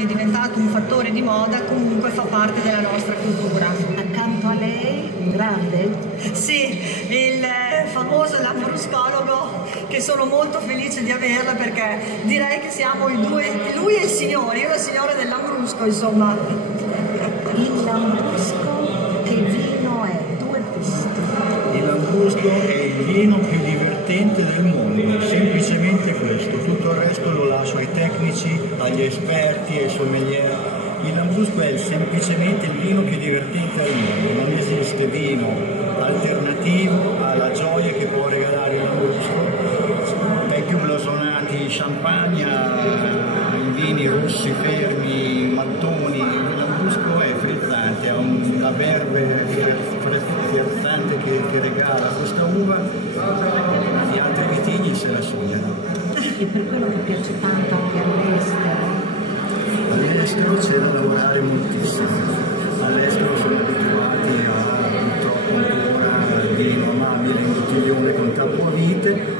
È diventato un fattore di moda, comunque fa parte della nostra cultura. Accanto a lei, un grande? Sì, il famoso lambruscologo, che sono molto felice di averla perché direi che siamo i due, lui è il signore, io la signora del lambrusco, insomma. Il lambrusco che vino è? Due piste. Il lambrusco è il vino più divertente del mondo, semplicemente questo, tutto il resto lo lascio ai tecnici, agli esperti, ai sommelier. Il lambrusco è semplicemente il vino più divertente del mondo, non esiste vino alternativo alla gioia che può regalare il lambrusco, dai più blasonati champagne ai vini rossi fermi, mattoni. Il lambrusco è frizzante, ha una verve frizzante che regala questa uva, gli altri vitigni se la sognano. E per quello che piace tanto anche all'estero? All'estero c'è da lavorare moltissimo, all'estero sono abituati a purtroppo ancora il vino amabile in bottiglione con tappo a vite,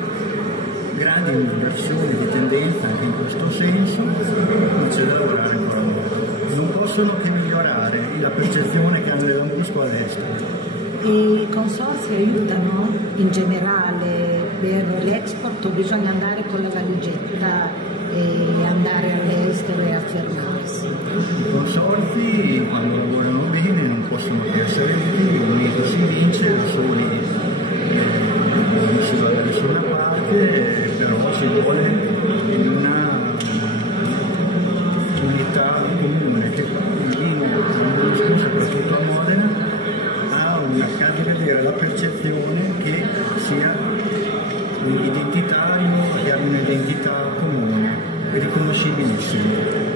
grandi inversioni di tendenza anche in questo senso, ma c'è da lavorare ancora molto. Non possono che migliorare la percezione che hanno del lambrusco all'estero. E i consorzi aiutano in generale per l'export o bisogna andare con la valigetta e andare all'estero e affermarsi? I consorzi quando lavorano bene non possono che essere utili, uniti si vince, da soli non si va da nessuna parte, però si vuole in una unità comune che il vino, soprattutto a Modena, di vedere la percezione che sia identitario e ha un'identità comune, riconoscibilissima.